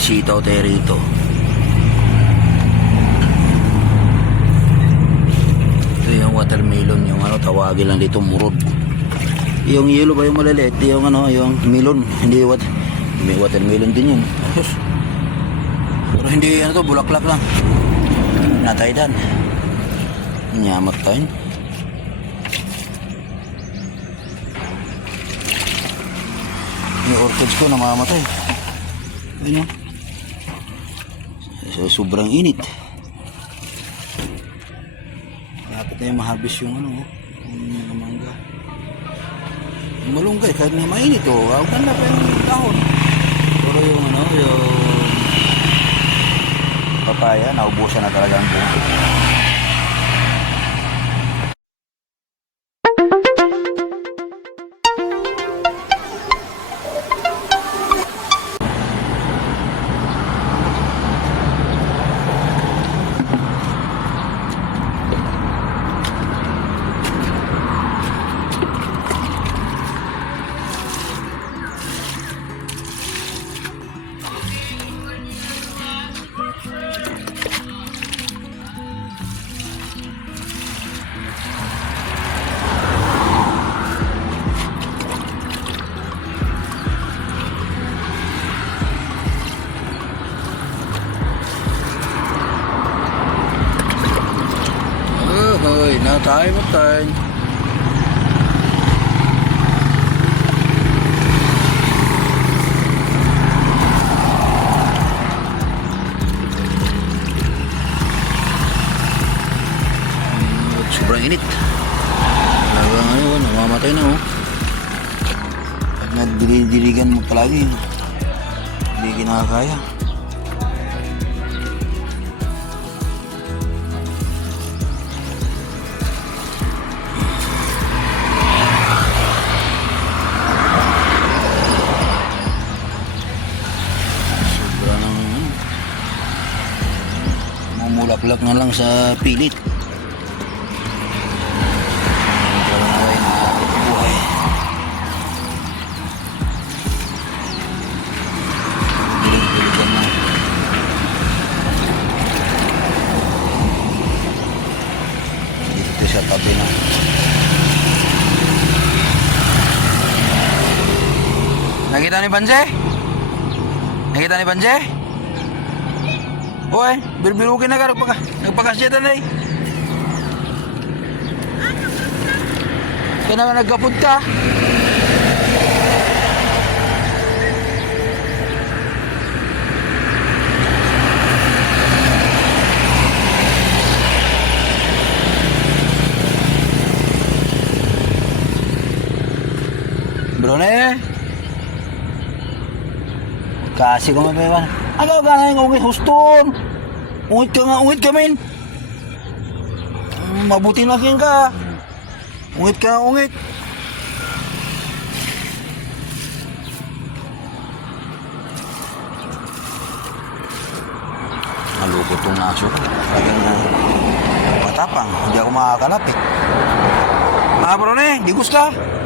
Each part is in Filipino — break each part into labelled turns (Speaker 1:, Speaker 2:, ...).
Speaker 1: Sitaw tayo rito. Ito yung watermelon, yung ano, tawagin lang dito, murod. Yung yellow ba yung maliliit? Yung ano, yung melon. Hindi wat may watermelon din yun. Pero hindi ano to, bulaklak lang. Natay dan. Nyamat tayo. Yung orchids ko namamatay. Ayun o. So, sobrang init. Malapit na mahabis yung ano, oh. yung mangga. Malunggay, kahit na mainit, oh. Ang ganda pa yung dahon. Pero yung ano, yung papaya, naubusan na talaga ang buong. Hmm, Sobrang init. Talagang ano, namamatay na oh. Pag nagdiligan mo palagi, hindi kinakaya. Mamulaklak na lang sa pilit. Nakita ni Banje? Nakita ni Banje? Uy, birbirugin na ka. Nagpaka, nagpakasyatan na eh. Kaya naman nagkapod ka. Brone. Kasi ko mabewan. Ano ka nga ungit huston? Ungit ka nga, ungit ka. Mm, Mabuti na kin ka. Ungit ka ungit. Malukot tong naso. Talagang na matapang. Hindi ako makakalapit. Mga brone, digos ka. Grabe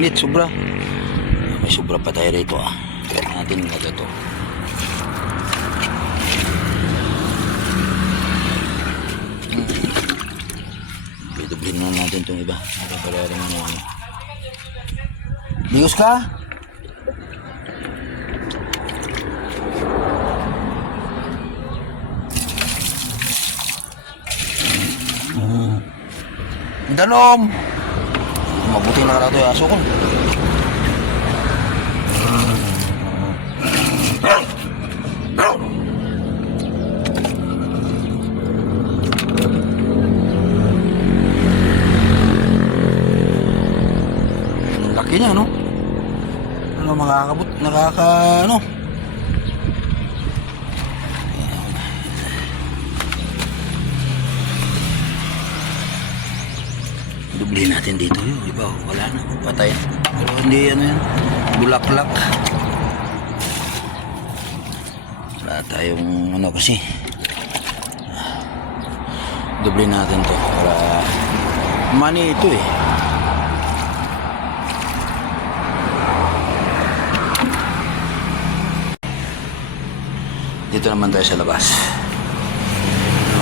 Speaker 1: Init, sobra. May sobra pa tayo rito ah. Natin nga ito. Hmm. Pidublin na natin itong iba. Para para naman ano. Lius ka? Danom! Mabuti na ka ito yung aso ko. Laki niya, no? Ano, makakabot, nakaka, ano? Dublihin natin dito yung iba, wala na, patay. Pero hindi ano yan, bulaklak. Wala tayong ano kasi. Doble natin to para money ito eh. Dito naman tayo sa labas.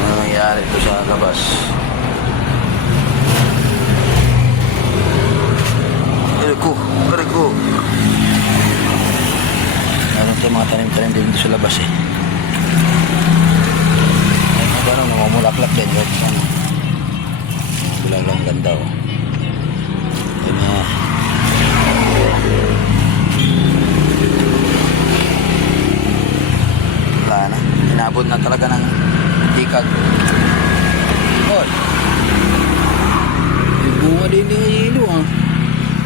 Speaker 1: Ano nangyayari ito sa labas? Eriko, Eriko. Meron tayong mga tanim-tanim din dito sa labas eh. Ano, namumulaklak din. Kahit ano. Bilang lang ganda oh. Ayun na. Wala na. Inabot na talaga ng tikag. Hoy. May bunga din yung hilo ah.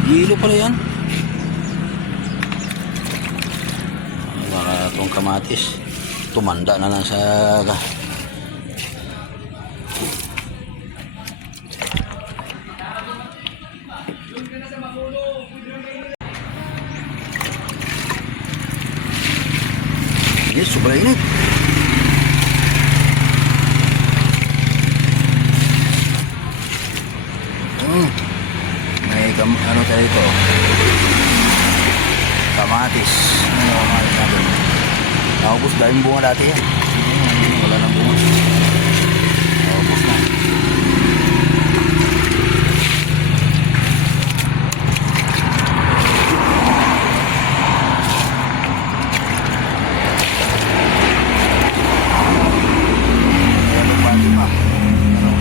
Speaker 1: Hilo pala yan. Baka itong kamatis. Tumanda na lang sa... Ini sobra init. Hmm. May kam ano tayo ito? Kamatis. Ano kamatis natin? Dahil bunga dati yan. Hmm, Wala nang bunga. Naubos na. Ano pa, di ba? Ano?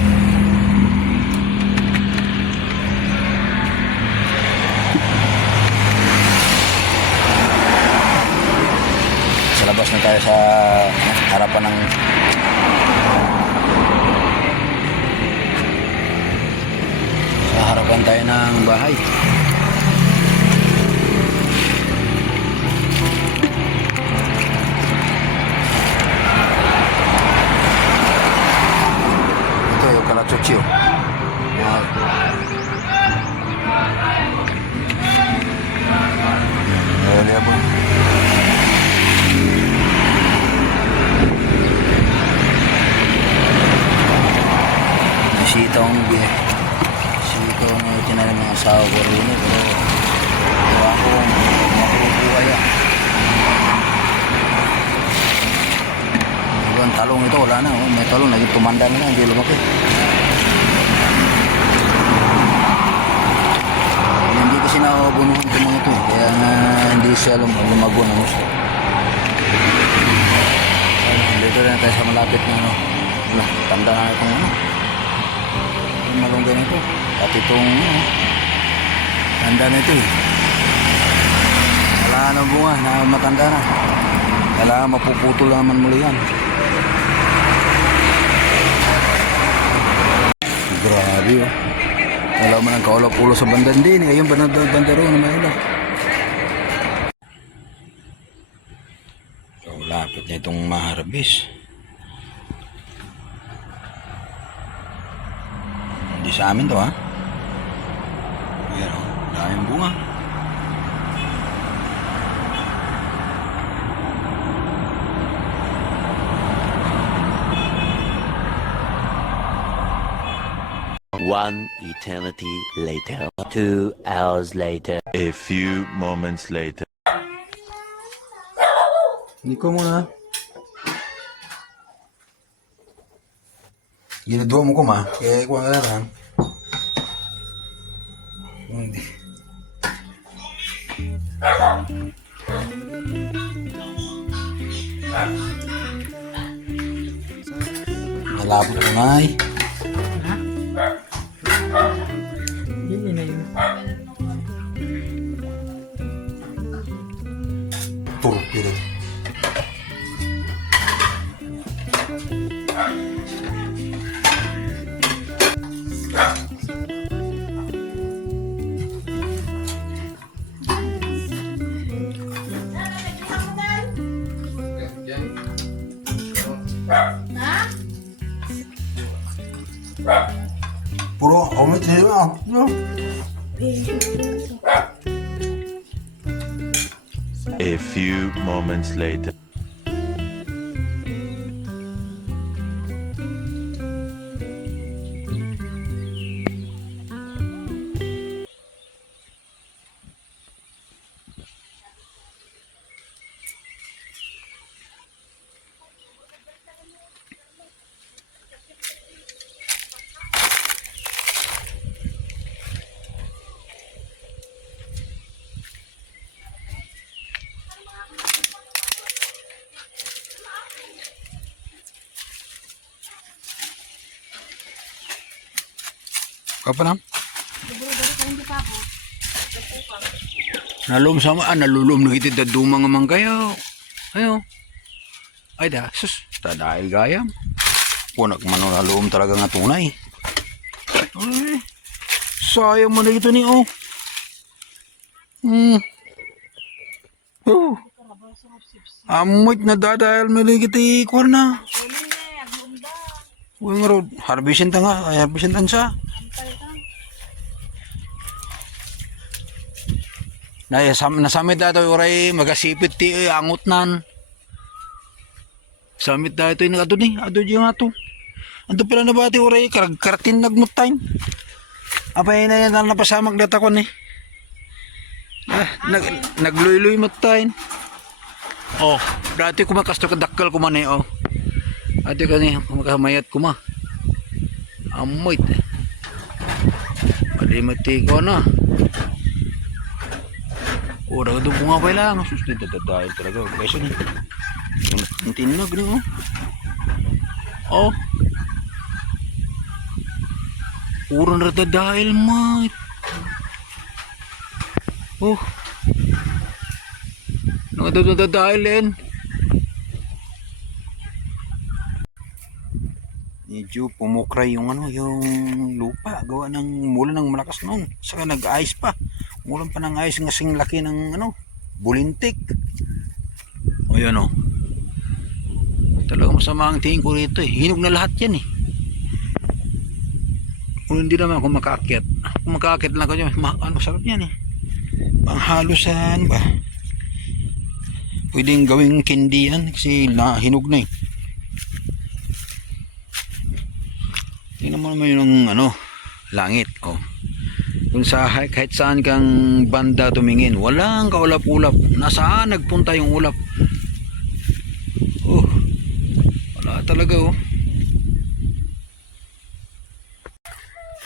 Speaker 1: sa labas na tayo sa harapan ng harapan tayo ng bahay ito yung kalachuchi. Mga- Ayan, ayan po. Bisita akong Bisita akong uh, tinanim ng asawa ko rin. Pero gawa ko makukuha yan. Diba ang talong ito wala na. Oh. May talong naging tumanda na. Hindi lumaki. Hindi kasi nakabunuhan itong mga ito. eh. Kaya nga hindi siya lum lumago ng gusto. Dito na tayo sa malapit na ano. Wala, tanda na itong ano. Malunggay nito. At itong ano. Tanda na ito eh. Wala na bunga na matanda na. Kailangan mapuputol naman muli yan. Grabe oh. Wala man ang kaulap-ulo sa bandan din. Ngayon bandang bandaro na may ulap. So, lapit na itong maharbis. Hindi sa amin to ha. Daming bunga.
Speaker 2: One eternity later. Two hours later.
Speaker 3: A few moments later.
Speaker 1: Ko muna. Ginagawa mo ko ma. Kaya ikuha ka lang. Nalabot ko na.
Speaker 4: Hindi na yun.
Speaker 1: Puro,
Speaker 3: moments later.
Speaker 1: Kapanam? Nalum sama ah, nalulum na kitid da dumang man kayo. Ayo. Ay da, sus, tadai gayam. Punak man nalum talaga nga tunay. Ay, sayang mo na ito ni oh. Hmm. Oh. Amoy na dadahal maligit i kwarna. Uy nga road, harbisin ta nga, ay harbisin tan siya. Na sam nasamit dato uray magasipit ti angot nan. Samit dato ni ato ni, ato di nga to. Anto pala na ba ti uray karag karatin nagmutain. Apay na yan napasamak data ko ni. Ah, nag nagluy-luy mutain. Oh, dati ko makasto kadakkel ko man eh, oh. Ate ko ni makamayat ko ma. Amoy. Palimati ko na. Ora do bunga pa lang. Sus dito dahil talaga guys ni. Ang tinog ni oh. Oh. Puro na dahil mate. Oh. Nang dahil yan. Medyo pumukray yung ano yung lupa. Gawa ng mula ng malakas noon. Saka nag-ice pa. Mulan pa ng ice ngasing laki ng ano bulintik. O yan o. Talagang masama ang tingin ko rito eh. Hinog na lahat yan eh. Kung hindi naman ako makaakyat kung makaakyat lang ako dyan ano sarap yan eh. Panghalo sa ano ba? Pwedeng gawing candy yan kasi hinog na eh Mo naman yung ano, langit. Oh. Kung sa kahit saan kang banda tumingin, walang kaulap-ulap. Nasaan nagpunta yung ulap? Oh. Wala talaga oh.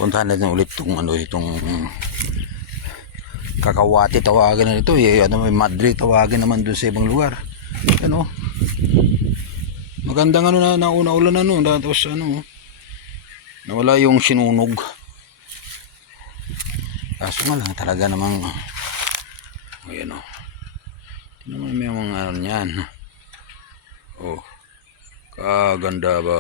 Speaker 1: Puntahan natin ulit itong ano itong kakawati tawagan na ito eh, ano may Madrid tawagan naman dun sa ibang lugar ano magandang ano na nauna ulan ano tapos ano nawala yung sinunog. Kaso nga lang talaga namang o yan o mo may mga ano yan oh kaganda ba?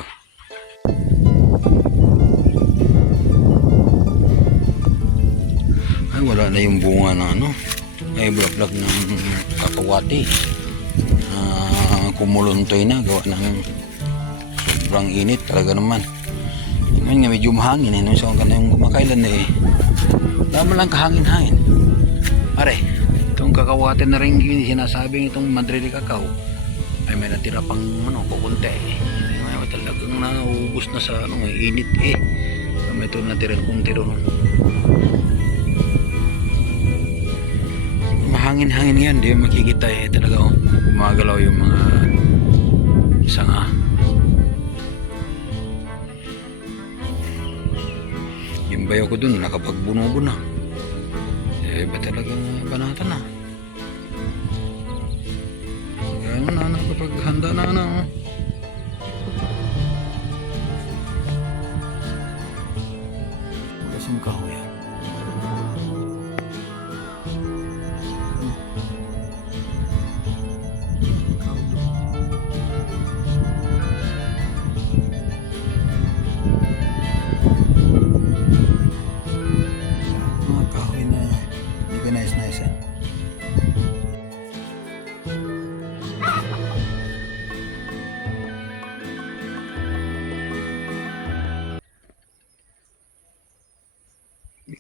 Speaker 1: Ay wala na yung bunga ng ano. Ay bulaklak ng kakawati ah kumuluntoy na gawa ng sobrang init talaga naman ngayon nga medyo mahangin eh. Nung isang kanang kumakailan eh. Tama lang kahangin-hangin. Are, itong kakawatin na rin yung sinasabi itong Madrid Cacao ay may natira pang ano, kukunti eh. Ay, talagang nauubos na sa ano, init eh. May ito natira kunti doon. Mahangin-hangin yan, di makikita eh. Talaga oh, gumagalaw yung mga sanga. Yung bayo ko dun, nakapagbunobo na. Eh, ba talagang banata na? Gano'n na, nakapaghanda na na. oh.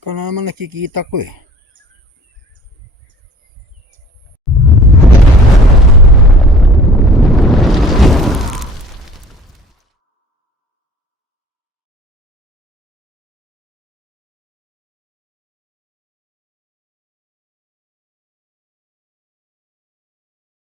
Speaker 1: Ikaw na naman nakikita ko eh.